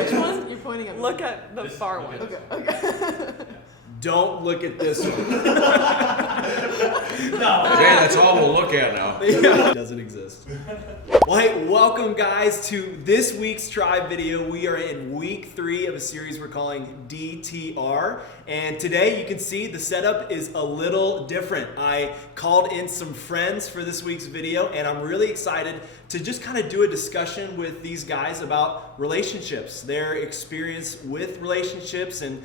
Which one? You're pointing at me. Look at the far one. Okay. Don't look at this one. No. Okay, that's all we'll look at now. It doesn't exist. Well, hey, welcome guys to this week's Tribe video. We are in week 3 of a series we're calling DTR. And today you can see the setup is a little different. I called in some friends for this week's video, and I'm really excited to just kind of do a discussion with these guys about relationships, their experience with relationships and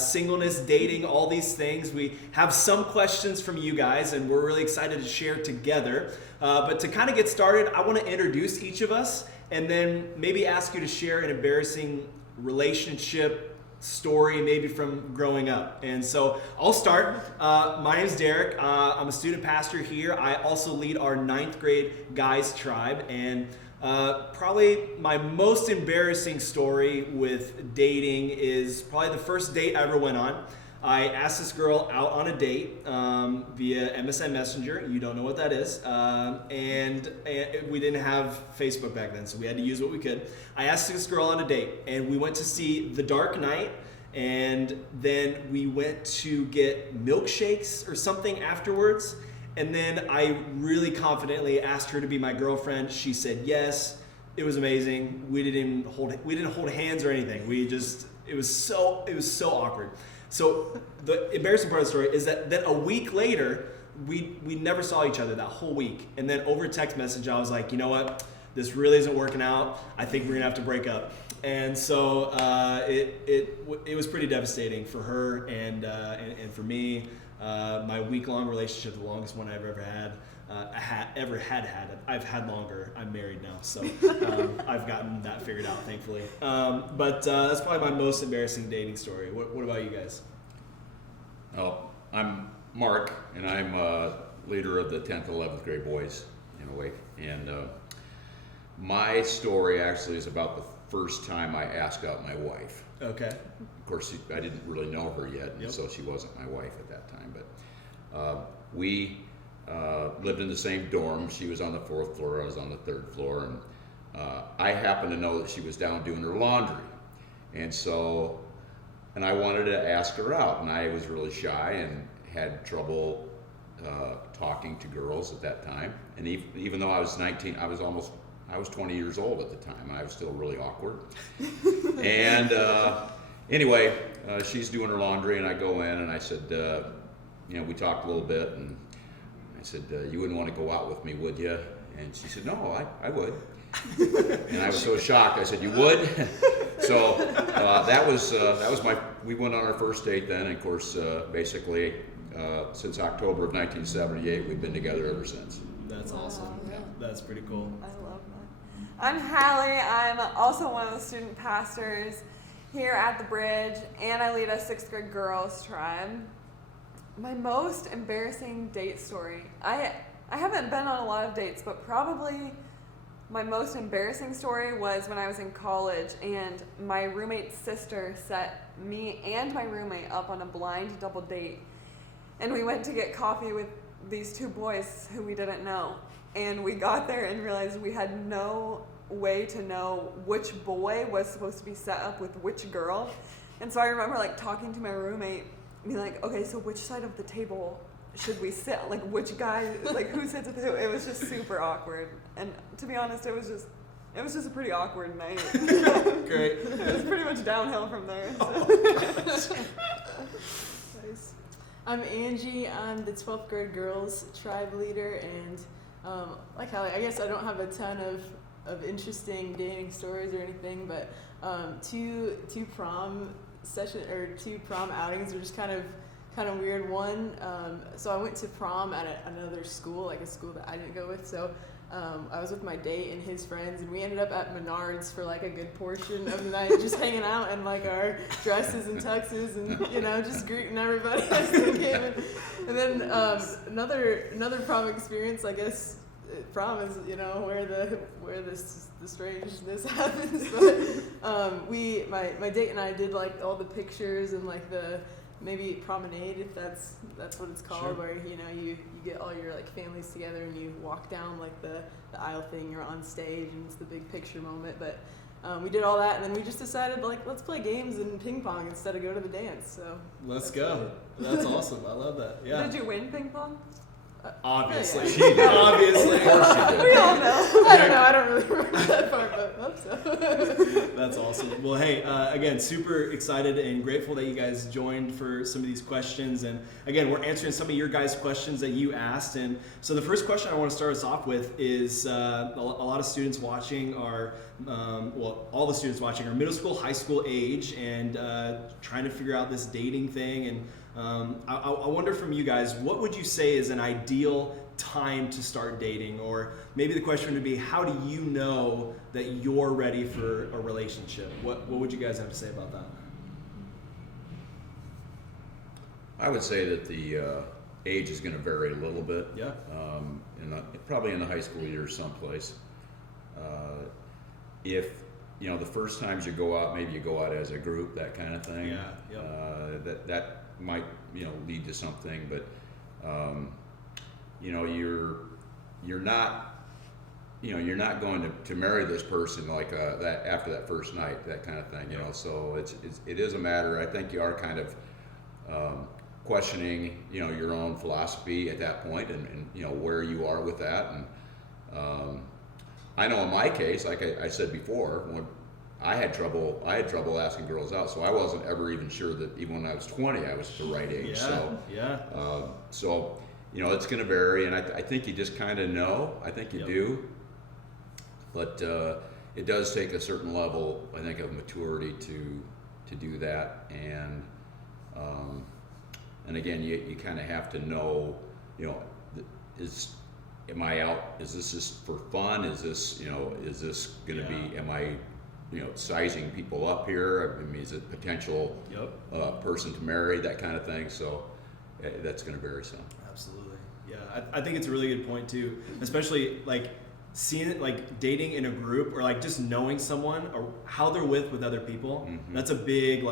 singleness, dating, all these things. We have some questions from you guys, and we're really excited to share together. But to kind of get started, I want to introduce each of us and then maybe ask you to share an embarrassing relationship story, maybe from growing up. And so I'll start. My name's Derek. I'm a student pastor here. I also lead our 9th grade guys tribe. And probably my most embarrassing story with dating is probably the first date I ever went on. I asked this girl out on a date via MSN Messenger. You don't know what that is. And we didn't have Facebook back then, so we had to use what we could. I asked this girl on a date, and we went to see The Dark Knight, and then we went to get milkshakes or something afterwards. And then I really confidently asked her to be my girlfriend. She said yes. It was amazing. We didn't hold hands or anything. It was so awkward. So the embarrassing part of the story is that then a week later, we never saw each other that whole week. And then over text message, I was like, you know what? This really isn't working out. I think we're gonna have to break up. And so it was pretty devastating for her and for me. My week-long relationship, the longest one I've ever had. I've had longer. I'm married now, so I've gotten that figured out, thankfully. But that's probably my most embarrassing dating story. What about you guys? Well, I'm Mark, and I'm leader of the 10th and 11th grade boys, in a way. And my story actually is about the first time I asked out my wife. Okay. Of course, I didn't really know her yet, and so she wasn't my wife at that time. But we lived in the same dorm. She was on the 4th floor, I was on the 3rd floor, and I happened to know that she was down doing her laundry. And I wanted to ask her out, and I was really shy and had trouble talking to girls at that time. And even though I was 19, I was 20 years old at the time. I was still really awkward. And anyway, she's doing her laundry, and I go in, and I said, we talked a little bit, and I said, you wouldn't want to go out with me, would you? And she said, no, I would. And I was so shocked. I said, you would? So that was we went on our first date then. And of course, basically, since October of 1978, we've been together ever since. That's awesome. Yeah. That's pretty cool. I love that. I'm Hallie. I'm also one of the student pastors here at the Bridge, and I lead a 6th grade girls tribe. My most embarrassing date story. I haven't been on a lot of dates, but probably my most embarrassing story was when I was in college, and my roommate's sister set me and my roommate up on a blind double date. And we went to get coffee with these 2 boys who we didn't know. And we got there and realized we had no way to know which boy was supposed to be set up with which girl. And so I remember talking to my roommate, being like, okay, so which side of the table should we sit? Which guy, who sits with who? It was just super awkward. And to be honest, it was just a pretty awkward night. Great. It was pretty much downhill from there. So. Nice. I'm Angie. I'm the 12th grade girls tribe leader, and like Hallie, I guess I don't have a ton of interesting dating stories or anything, but two prom outings were just kind of weird. One, so I went to prom at another school, a school that I didn't go with. So I was with my date and his friends, and we ended up at Menards for a good portion of the night, just hanging out in our dresses and tuxes, and just greeting everybody as they came in. And then another prom experience, I guess. Prom is where the strangeness happens. But my date and I did all the pictures and the maybe promenade, if that's what it's called. Sure. Where you get all your families together and you walk down the aisle thing. You're on stage and it's the big picture moment. But we did all that, and then we just decided, like, let's play games and ping pong instead of go to the dance. So Let's go. That's awesome. I love that. Yeah. Did you win ping pong? Obviously. Yeah. She did. Obviously. Of course she did. We all know. I don't know. I don't really remember that part, but I hope so. That's awesome. Well, hey, again, super excited and grateful that you guys joined for some of these questions. And again, we're answering some of your guys' questions that you asked. And so the first question I want to start us off with is a lot of students watching are, all the students watching are middle school, high school age, and trying to figure out this dating thing. And I wonder from you guys, what would you say is an ideal time to start dating? Or maybe the question would be, how do you know that you're ready for a relationship? What would you guys have to say about that? I would say that the age is going to vary a little bit. Yeah. Probably in the high school years someplace. If, the first times you go out, maybe you go out as a group, that kind of thing. Yeah, yep. That might, lead to something, but, you're not going to marry this person like that after that first night, that kind of thing, so it is a matter, I think you are kind of questioning, your own philosophy at that point and where you are with that. And I know in my case, like I said before, when I had trouble asking girls out, so I wasn't ever even sure that even when I was 20, I was the right age. So it's going to vary, and I think you just kind of know. I think you do, but it does take a certain level, I think, of maturity to do that. And again, you kind of have to know, am I out? Is this just for fun? Is this going to be? Am I, sizing people up here? I mean, is it potential person to marry? That kind of thing. So that's going to vary some. Absolutely. Yeah, I think it's a really good point too, especially like seeing it, like dating in a group or like just knowing someone or how they're with other people. Mm-hmm. That's a big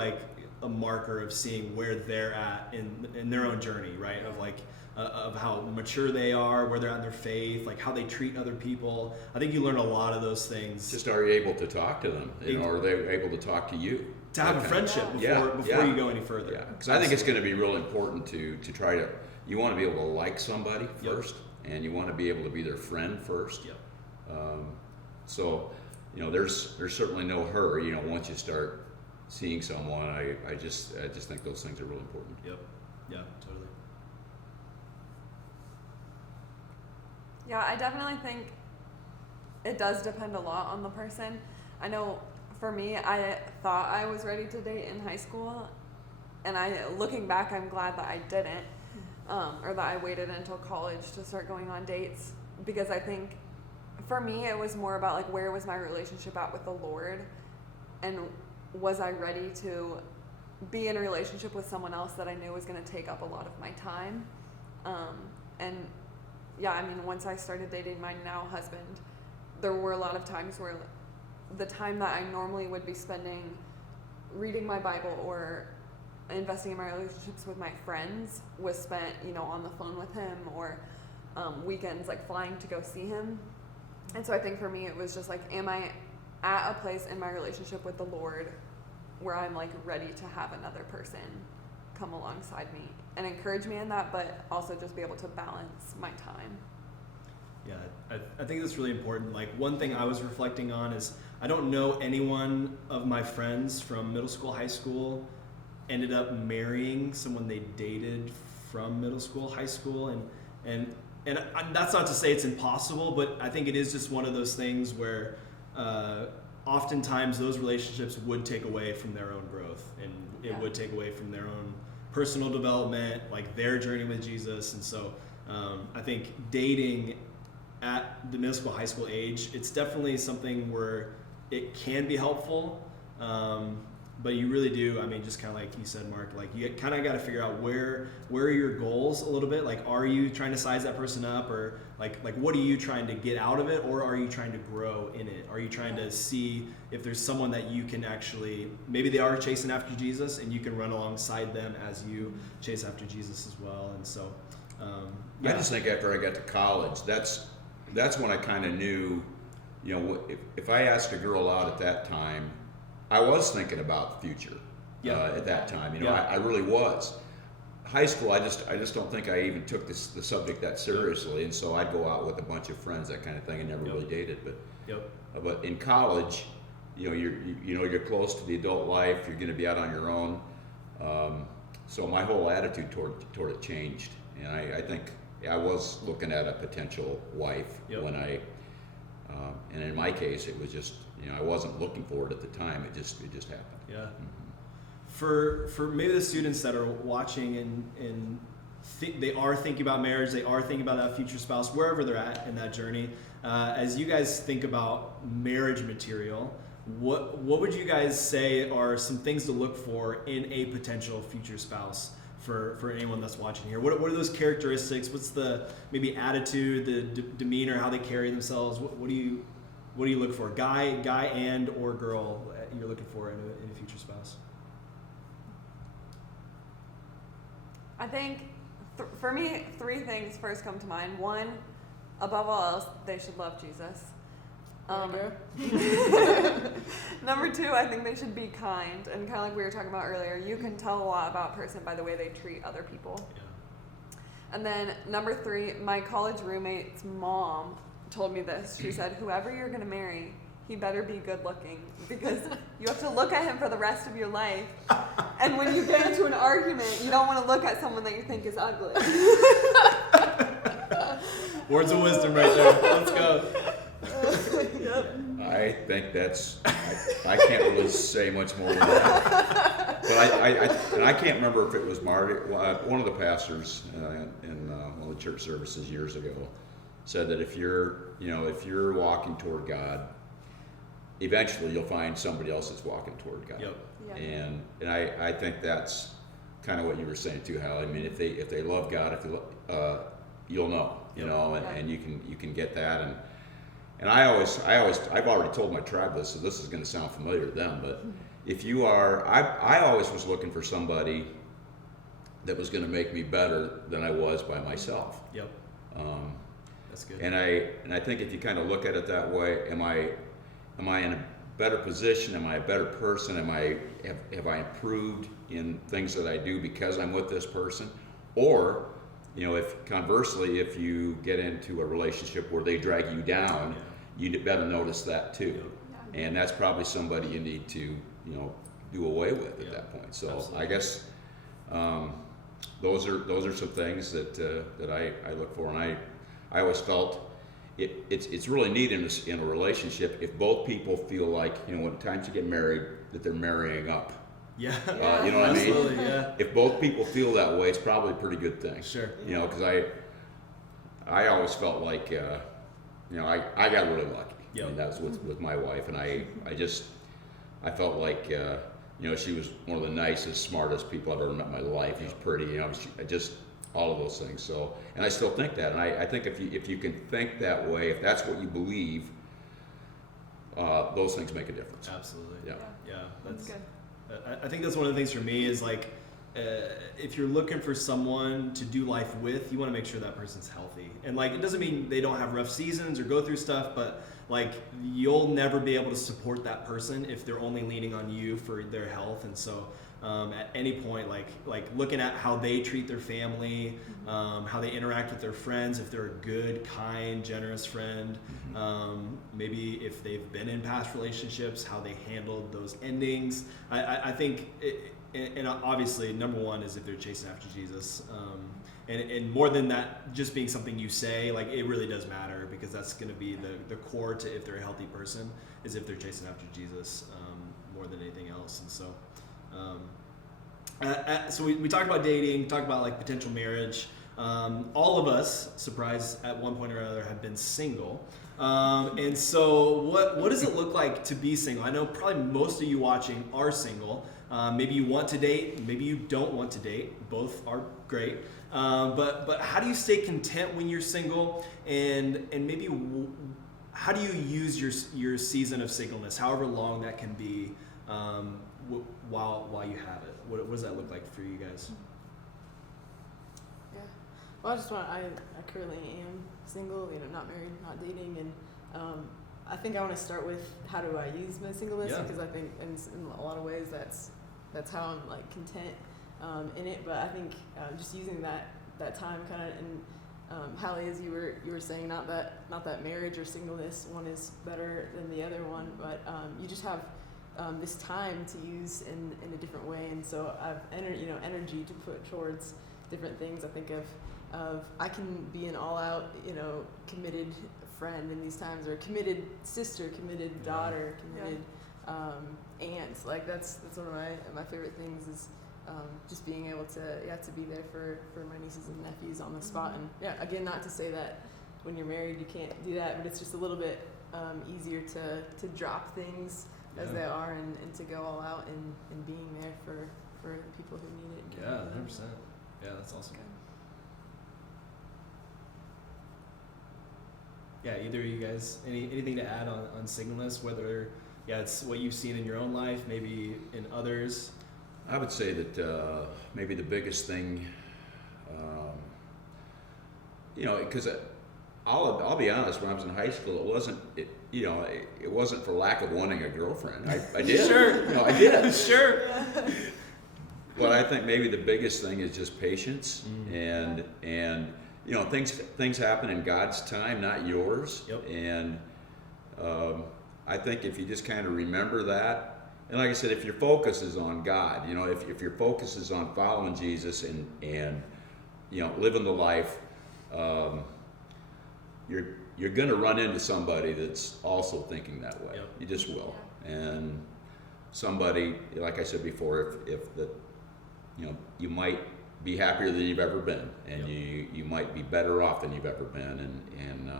a marker of seeing where they're at in their own journey, right? Of of how mature they are, where they're at in their faith, like how they treat other people. I think you learn a lot of those things. Just are you able to talk to them? Are they able to talk to you? To have a friendship before you go any further. Yeah, because I think it's going to be real important to try to. You want to be able to like somebody first, and you want to be able to be their friend first. Yep. So, there's certainly no hurry. Once you start seeing someone, I just think those things are really important. Yep. Yeah, totally. Yeah, I definitely think it does depend a lot on the person. I know for me, I thought I was ready to date in high school, and looking back, I'm glad that I didn't, or that I waited until college to start going on dates, because I think for me, it was more about where was my relationship at with the Lord, and was I ready to be in a relationship with someone else that I knew was going to take up a lot of my time. And yeah, I mean, once I started dating my now husband, there were a lot of times where the time that I normally would be spending reading my Bible or investing in my relationships with my friends was spent, on the phone with him, or weekends, flying to go see him. And so I think for me, it was just am I at a place in my relationship with the Lord where I'm ready to have another person come alongside me and encourage me in that, but also just be able to balance my time. Yeah, I think that's really important. One thing I was reflecting on is I don't know anyone of my friends from middle school, high school ended up marrying someone they dated from middle school, high school, and that's not to say it's impossible, but I think it is just one of those things where oftentimes those relationships would take away from their own growth, and it would take away from their own personal development, their journey with Jesus. And so I think dating at the middle school, high school age, it's definitely something where it can be helpful, but you really do, I mean, just kind of like you said, Mark, you kind of got to figure out where are your goals a little bit. Are you trying to size that person up, or what are you trying to get out of it, or are you trying to grow in it? Are you trying to see if there's someone that you can actually, maybe they are chasing after Jesus and you can run alongside them as you chase after Jesus as well. And so I just think after I got to college, that's when I kind of knew you know, if I asked a girl out at that time, I was thinking about the future. At that time, you know, I really was. High school, I just don't think I even took the subject that seriously, and so I'd go out with a bunch of friends, that kind of thing, and never really dated. But in college, you know, you're close to the adult life. You're going to be out on your own. So my whole attitude toward it changed, and I think I was looking at a potential wife when and in my case, it was just, you know, I wasn't looking for it at the time. It just happened. Yeah. Mm-hmm. For maybe the students that are watching and they are thinking about marriage, they are thinking about that future spouse, wherever they're at in that journey. As you guys think about marriage material, what would you guys say are some things to look for in a potential future spouse for anyone that's watching here? What are those characteristics? What's the maybe attitude, the demeanor, how they carry themselves? What do you look for? Guy and or girl you're looking for in a future spouse? I think for me, 3 things first come to mind. 1, above all else, they should love Jesus. Number 2, I think they should be kind, and kind of like we were talking about earlier, you can tell a lot about a person by the way they treat other people. And then number 3, my college roommate's mom told me this. She said, whoever you're gonna marry, he better be good looking, because you have to look at him for the rest of your life. And when you get into an argument, you don't want to look at someone that you think is ugly. Words of wisdom right there. Let's go. I think I can't really say much more than that. But I can't remember if it was Marty, one of the pastors in one of the church services years ago said that if you're walking toward God, eventually you'll find somebody else that's walking toward God. And I think that's kind of what you were saying too, Hal. I mean, if they love God, you'll know, you know, and you can get that. And I've already told my tribe this, so this is going to sound familiar to them, but if you are, I always was looking for somebody that was going to make me better than I was by myself. That's good. And I think if you kind of look at it that way, am I in a better position? Am I a better person? Have I improved in things that I do because I'm with this person? Or, you know, if conversely, if you get into a relationship where they drag you down, you better notice that too. And that's probably somebody you need to, you know, do away with at that point. So absolutely. I guess those are some things that I look for, and I always felt it's really neat in a relationship if both people feel like, you know, when times you get married, that they're marrying up. You know what I mean? If both people feel that way, it's probably a pretty good thing. You know, because I always felt like, you know, I got really lucky. I mean, that was with my wife, and I felt like, you know, she was one of the nicest, smartest people I've ever met in my life. She's pretty, you know, just all of those things. So, and I still think that, and I think if you can think that way, if that's what you believe, those things make a difference. Absolutely. Yeah. That's good. I think that's one of the things for me is like, if you're looking for someone to do life with, you want to make sure that person's healthy. And like, it doesn't mean they don't have rough seasons or go through stuff, but like, you'll never be able to support that person if they're only leaning on you for their health. And so at any point, like looking at how they treat their family, how they interact with their friends, if they're a good, kind, generous friend, maybe if they've been in past relationships, how they handled those endings. I think and obviously number one is if they're chasing after Jesus, and more than that just being something you say, like it really does matter, because that's going to be the core to if they're a healthy person, is if they're chasing after Jesus more than anything else. And so so we talked about dating, talked about like potential marriage. All of us, surprise, at one point or another have been single. And so what does it look like to be single? I know probably most of you watching are single. Maybe you want to date, maybe you don't want to date. Both are great. But how do you stay content when you're single? And maybe how do you use your season of singleness, however long that can be, while you have it? What does that look like for you guys? Well, I currently am single, you know, not married, not dating, and I think I want to start with how do I use my singleness, Yeah. because I think in a lot of ways that's how I'm like content in it. But I think just using that time kind of, and Hallie, as you were saying, not that marriage or singleness one is better than the other one, but you just have this time to use in a different way, and so I've energy to put towards different things. I think of I can be an all-out, committed friend in these times, or committed sister, committed daughter, committed aunt. Like that's one of my favorite things is just being able to be there for my nieces and nephews on the spot. And again, not to say that when you're married you can't do that, but it's just a little bit easier to drop things as they are, and to go all out and being there for the people who need it. Yeah, 100%. Yeah, that's awesome. Yeah, either of you guys, anything to add on singleness, whether it's what you've seen in your own life, maybe in others? I would say that maybe the biggest thing, because I'll be honest, when I was in high school, it wasn't for lack of wanting a girlfriend. I did. Sure. I did. Sure. But I think maybe the biggest thing is just patience, and things happen in God's time, not yours. Yep. And I think if you just kind of remember that, and like I said, if your focus is on God, if your focus is on following Jesus and living the life, you're going to run into somebody that's also thinking that way. Yep. You just will. And somebody, like I said before, if you might be happier than you've ever been, and you might be better off than you've ever been, and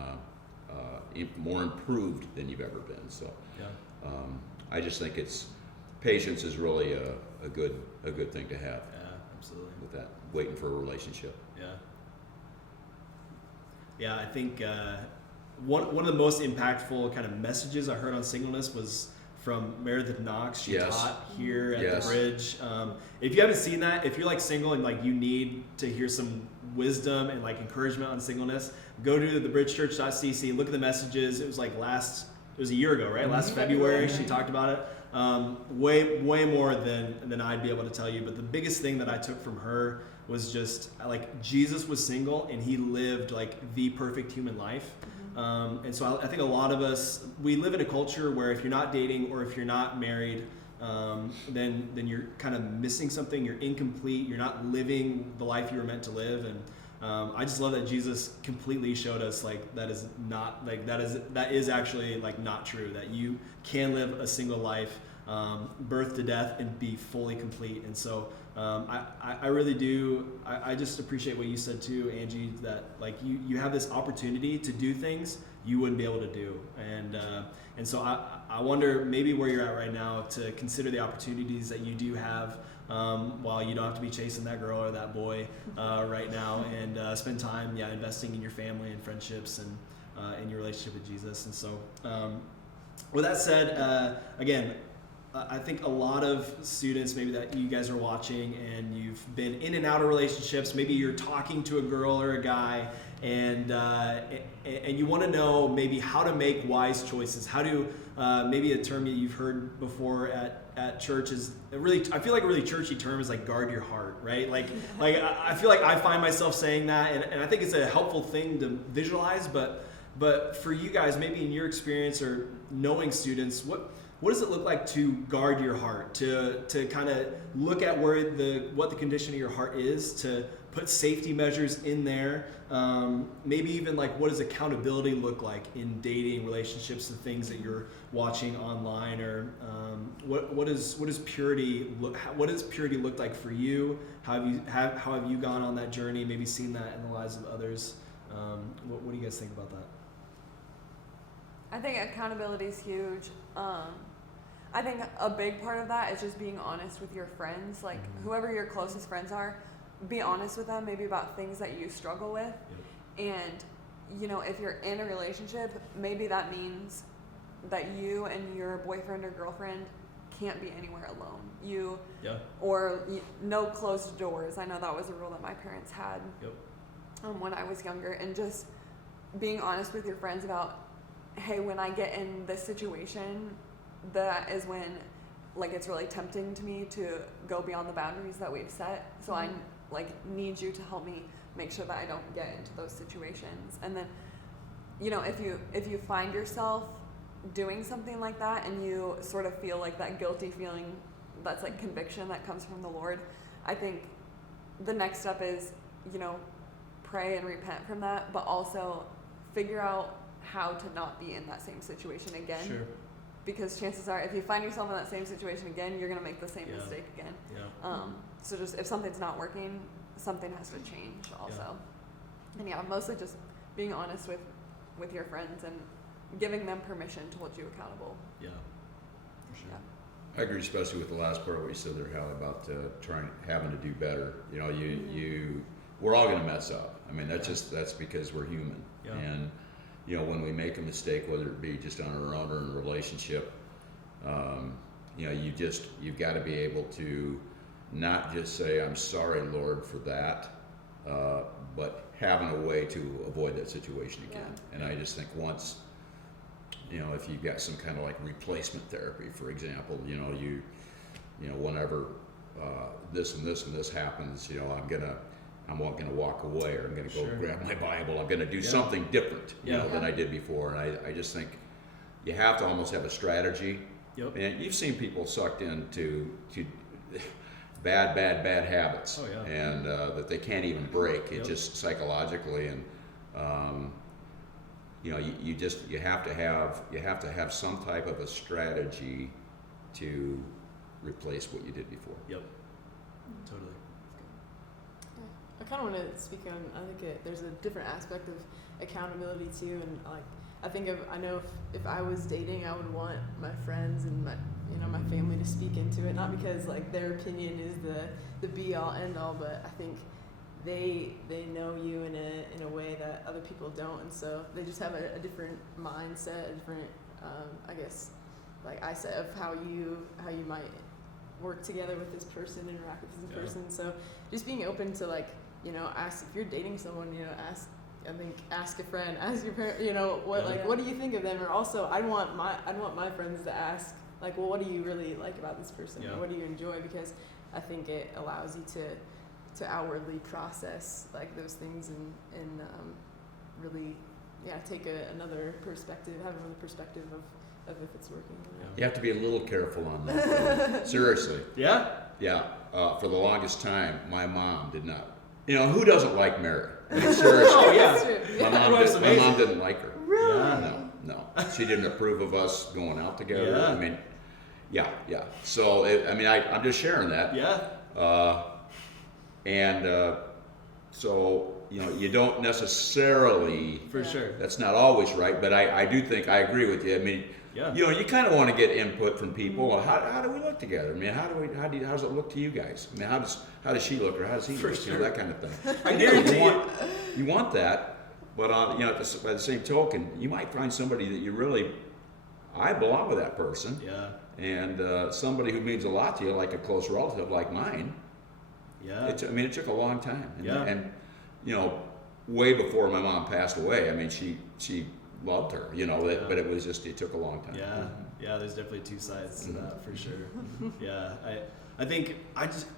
more improved than you've ever been. So I just think patience is really a good thing to have. Yeah, absolutely. With that, waiting for a relationship. Yeah, I think one of the most impactful kind of messages I heard on singleness was from Meredith Knox. She taught here at the Bridge. If you haven't seen that, if you're like single and like you need to hear some wisdom and like encouragement on singleness, go to thebridgechurch.cc, look at the messages. It was a year ago, right? Last February she talked about it. Way more than I'd be able to tell you. But the biggest thing that I took from her was just like Jesus was single and he lived like the perfect human life. And so I think a lot of us, we live in a culture where if you're not dating or if you're not married, then you're kind of missing something. You're incomplete. You're not living the life you were meant to live. And I just love that Jesus completely showed us like that is not like that is actually like not true. That you can live a single life, birth to death, and be fully complete. And so I really do. I just appreciate what you said too, Angie. That like you have this opportunity to do things you wouldn't be able to do, and so I wonder maybe where you're at right now to consider the opportunities that you do have. While you don't have to be chasing that girl or that boy right now, and spend time, investing in your family and friendships and in your relationship with Jesus. And so, with that said, again, I think a lot of students, maybe that you guys are watching and you've been in and out of relationships, maybe you're talking to a girl or a guy, and you want to know maybe how to make wise choices. How to maybe a term that you've heard before at church is I feel like a really churchy term is like guard your heart, right? Like I feel like I find myself saying that, and I think it's a helpful thing to visualize. But for you guys, maybe in your experience or knowing students, what does it look like to guard your heart? To kind of look at what the condition of your heart is, to put safety measures in there. Maybe even like what does accountability look like in dating, relationships, the things that you're watching online, or what does purity look? What does purity look like for you? How have you gone on that journey? Maybe seen that in the lives of others. What do you guys think about that? I think accountability is huge. I think a big part of that is just being honest with your friends, like whoever your closest friends are. Be honest with them, maybe about things that you struggle with. And if you're in a relationship, maybe that means that you and your boyfriend or girlfriend can't be anywhere alone. Or no closed doors. I know that was a rule that my parents had when I was younger. And just being honest with your friends about hey, when I get in this situation, that is when like it's really tempting to me to go beyond the boundaries that we've set. So I like need you to help me make sure that I don't get into those situations. And then, you know, if you find yourself doing something like that and you sort of feel like that guilty feeling, that's like conviction that comes from the Lord, I think the next step is, you know, pray and repent from that, but also figure out how to not be in that same situation again. Sure. Because chances are, if you find yourself in that same situation again, you're gonna make the same mistake again. Yeah. So just if something's not working, something has to change also. And mostly just being honest with your friends and giving them permission to hold you accountable. Yeah. For sure. Yeah. I agree, especially with the last part what you said there, Hal, about having to do better. You know, we're all going to mess up. I mean, that's because we're human. Yeah. And you know, when we make a mistake, whether it be just on our own or in a relationship, you know, you've got to be able to not just say, "I'm sorry, Lord, for that," but having a way to avoid that situation again. Yeah. And I just think once, you know, if you've got some kind of like replacement therapy, for example, you know, whenever this and this and this happens, you know, I'm gonna walk away, or I'm gonna go grab my Bible. I'm gonna do something different, you know, than I did before. And I just think you have to almost have a strategy. Yep. And you've seen people sucked into bad habits, and that they can't even break. It just psychologically, and you know, you have to have some type of a strategy to replace what you did before. Yep. Totally. I kind of want to speak on, I think there's a different aspect of accountability too, and like I know if I was dating, I would want my friends and my family to speak into it, not because like their opinion is the be all end all, but I think they know you in a way that other people don't, and so they just have a different mindset, a different I guess like eyesight of how you might work together with this person, interact with this person. So just being open to like, you know, ask if you're dating someone, you know, ask a friend, ask your parent, you know, what do you think of them? Or also I'd want my friends to ask, like, well, what do you really like about this person? Or what do you enjoy? Because I think it allows you to outwardly process like those things and really take another perspective, have another perspective of if it's working. You have to be a little careful on that. Seriously. Yeah? Yeah. For the longest time, my mom did not. You know, who doesn't like Mary? I mean, seriously. Oh, yeah. That's true. My mom didn't like her. Really? Yeah. No. She didn't approve of us going out together. Yeah. I mean, yeah. So, I'm just sharing that. Yeah. So, you know, you don't necessarily. For sure. That's not always right, but I do think I agree with you. I mean, you know, you kind of want to get input from people. How do we look together? I mean, how does it look to you guys? I mean, how does she look, or how does he look? Sure. You know, that kind of thing. I guarantee you want that, but you know, by the same token, you might find somebody that you really, I belong with that person. Yeah. And somebody who means a lot to you, like a close relative like mine. Yeah. It took a long time. And you know, way before my mom passed away. I mean, she loved her, you know, but it took a long time. Yeah, there's definitely two sides to that for sure. Yeah, I think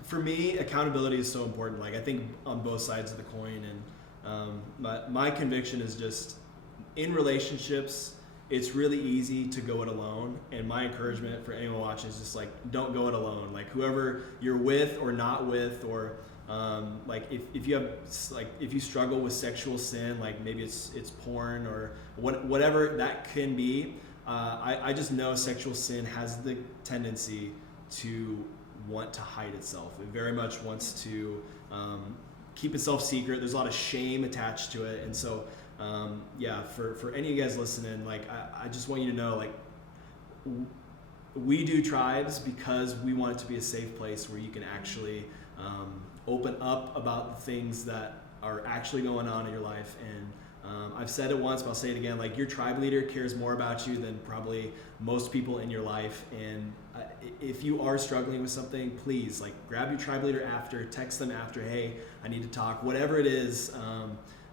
for me, accountability is so important. Like I think on both sides of the coin, and my conviction is just in relationships, it's really easy to go it alone. And my encouragement for anyone watching is just like, don't go it alone. Like whoever you're with or not with, or like if you struggle with sexual sin, like maybe it's porn or whatever that can be, I just know sexual sin has the tendency to want to hide itself. It very much wants to keep itself secret. There's a lot of shame attached to it, and so for any of you guys listening, like I just want you to know, like we do Tribes because we want it to be a safe place where you can actually open up about the things that are actually going on in your life. And I've said it once, but I'll say it again, like your tribe leader cares more about you than probably most people in your life. And if you are struggling with something, please grab your tribe leader after, text them after, hey, I need to talk, whatever it is.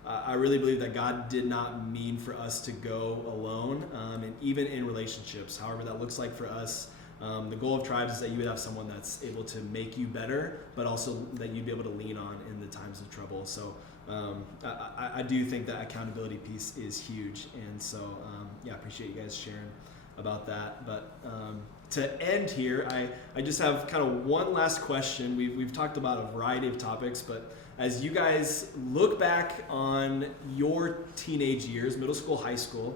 I really believe that God did not mean for us to go alone, and even in relationships, however that looks like for us. The goal of Tribes is that you would have someone that's able to make you better, but also that you'd be able to lean on in the times of trouble. So I do think that accountability piece is huge. And so, I appreciate you guys sharing about that. But to end here, I just have kind of one last question. We've talked about a variety of topics, but as you guys look back on your teenage years, middle school, high school,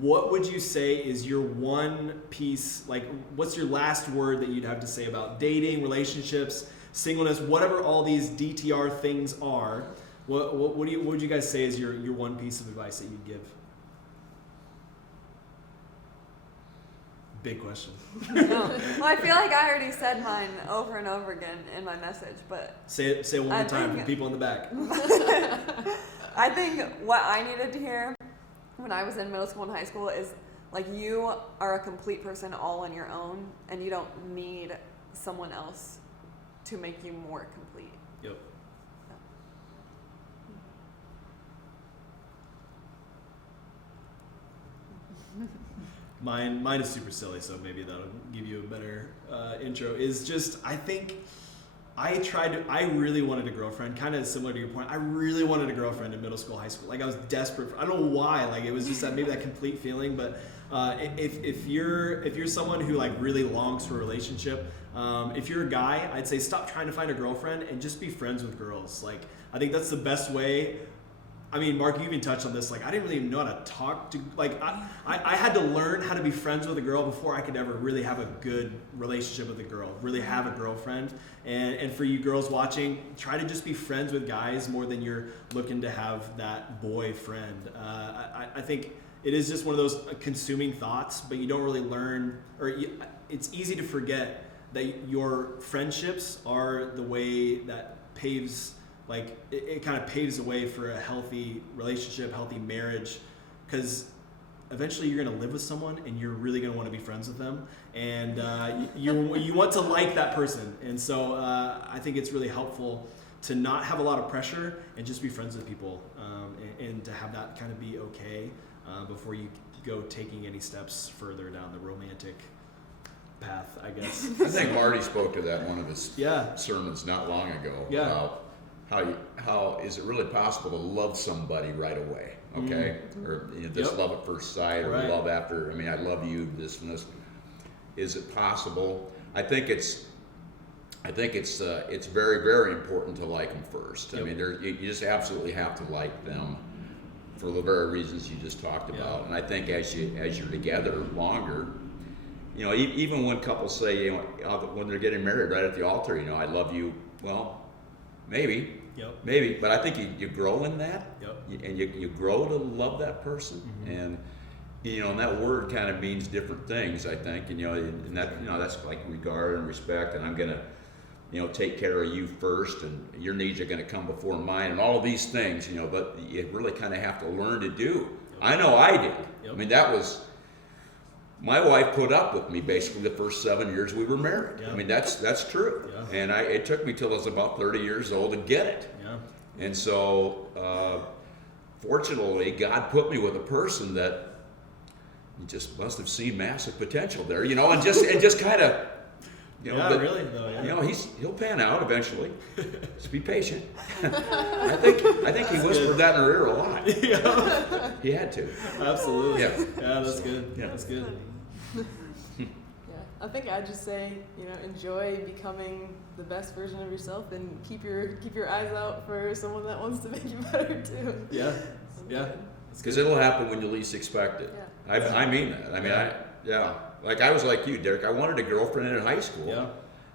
what would you say is your one piece, like what's your last word that you'd have to say about dating, relationships, singleness, whatever all these DTR things are? What would you guys say is your one piece of advice that you'd give? Big question. No. Well, I feel like I already said mine over and over again in my message, but Say it one more time for the people in the back. I think what I needed to hear when I was in middle school and high school is like you are a complete person all on your own, and you don't need someone else to make you more complete. Yep. Mine is super silly, so maybe that'll give you a better intro. Is just, I think I really wanted a girlfriend, kind of similar to your point. I really wanted a girlfriend in middle school, high school. Like I was desperate I don't know why. Like it was just maybe that complete feeling. But if you're someone who like really longs for a relationship, if you're a guy, I'd say stop trying to find a girlfriend and just be friends with girls. Like I think that's the best way. I mean, Mark, you even touched on this. Like, I didn't really know how to talk to. Like, I had to learn how to be friends with a girl before I could ever really have a good relationship with a girl, really have a girlfriend. And for you girls watching, try to just be friends with guys more than you're looking to have that boyfriend. I think it is just one of those consuming thoughts, but you don't really learn, it's easy to forget that your friendships are the way that paves. Like it kind of paves the way for a healthy relationship, healthy marriage, because eventually you're going to live with someone and you're really going to want to be friends with them, and you want to like that person. And so I think it's really helpful to not have a lot of pressure and just be friends with people, and to have that kind of be okay before you go taking any steps further down the romantic path, I guess. I think Marty spoke to that in one of his Yeah. sermons not long ago Yeah. about how is it really possible to love somebody right away, okay? Or just Yep. love at first sight, or Right. love after, I mean, I love you, this and this. Is it possible? I think it's very, very important to like them first. Yep. I mean, you just absolutely have to like them for the very reasons you just talked about. Yeah. And I think as you're together longer, even when couples say, when they're getting married right at the altar, I love you. Well, maybe, but I think you grow in that, and you grow to love that person, and and that word kind of means different things, I think, and that that's like regard and respect, and I'm gonna take care of you first, and your needs are gonna come before mine, and all of these things, but you really kind of have to learn to do. I know I did. I mean, that was. My wife put up with me basically the first 7 years we were married. Yeah. I mean, that's true. Yeah. And it took me till I was about 30 years old to get it. Yeah. And so, fortunately, God put me with a person that he just must have seen massive potential there, and just kind of, but, really though. Yeah. he'll pan out eventually. Just be patient. I think he whispered that in her ear a lot. Yeah. He had to. Absolutely. Yeah. Yeah, that's good. Yeah. That's good. Yeah, I think I'd just say, enjoy becoming the best version of yourself, and keep your eyes out for someone that wants to make you better too. Yeah. Yeah. Because it'll happen when you least expect it. Yeah. I mean that. I mean, like I was like you, Derek. I wanted a girlfriend in high school. Yeah.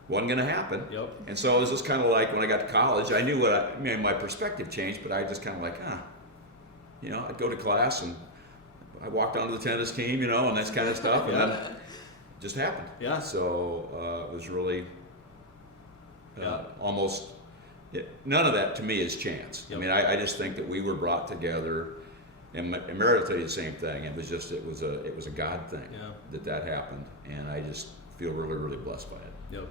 Wasn't going to happen. Yep. And so it was just kind of like when I got to college, I knew my perspective changed, but I just kind of like, I'd go to class and I walked onto the tennis team, and that kind of stuff, and then it just happened. Yeah. So it was really Yeah. almost none of that to me is chance. Yep. I mean, I just think that we were brought together, and Mary will tell you the same thing. It was a God thing Yeah. that happened, and I just feel really, really blessed by it. Yep.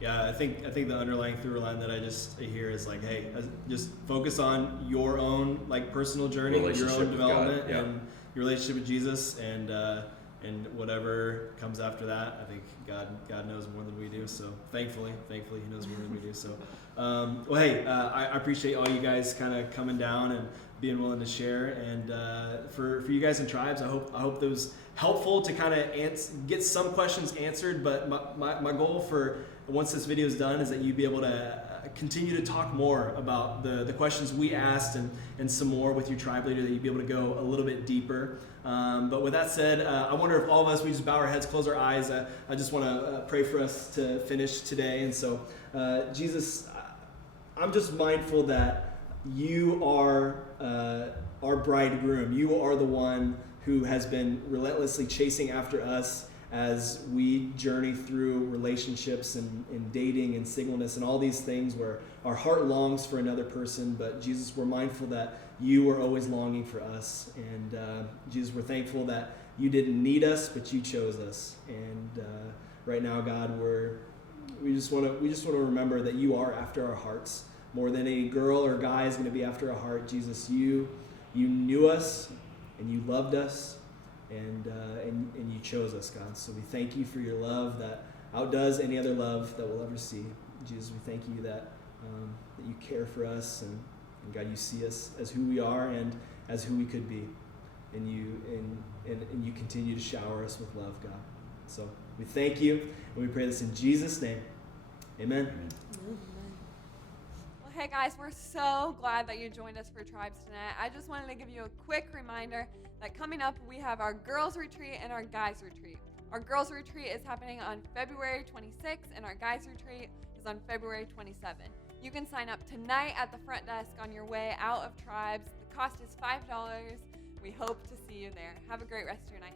Yeah, I think the underlying through line that I just hear is like, hey, just focus on your own like personal journey, your Relationship own with God, development, yeah. and your relationship with Jesus, and whatever comes after that, I think God knows more than we do. So thankfully, He knows more than we do. So, well, hey, I appreciate all you guys kind of coming down and being willing to share. And for you guys in Tribes, I hope that was helpful to kind of get some questions answered. But my goal for once this video is done is that you be able to continue to talk more about the questions we asked and some more with your tribe leader, that you'd be able to go a little bit deeper. But with that said, I wonder if all of us, we just bow our heads, close our eyes. I just want to pray for us to finish today. And so, Jesus, I'm just mindful that you are our bridegroom. You are the one who has been relentlessly chasing after us as we journey through relationships and dating and singleness and all these things where our heart longs for another person. But Jesus, we're mindful that you are always longing for us. And Jesus, we're thankful that you didn't need us, but you chose us. And right now, God, we just want to remember that you are after our hearts more than any girl or guy is going to be after our heart. Jesus, you knew us and you loved us. And you chose us, God. So we thank you for your love that outdoes any other love that we'll ever see. Jesus, we thank you that you care for us, and God, you see us as who we are and as who we could be, and you continue to shower us with love, God. So we thank you, and we pray this in Jesus' name. Amen. Well, hey guys, we're so glad that you joined us for Tribes tonight. I just wanted to give you a quick reminder that coming up we have our girls retreat and our guys retreat. Our girls retreat is happening on February 26th and our guys retreat is on February 27th. You can sign up tonight at the front desk on your way out of Tribes. The cost is $5. We hope to see you there. Have a great rest of your night.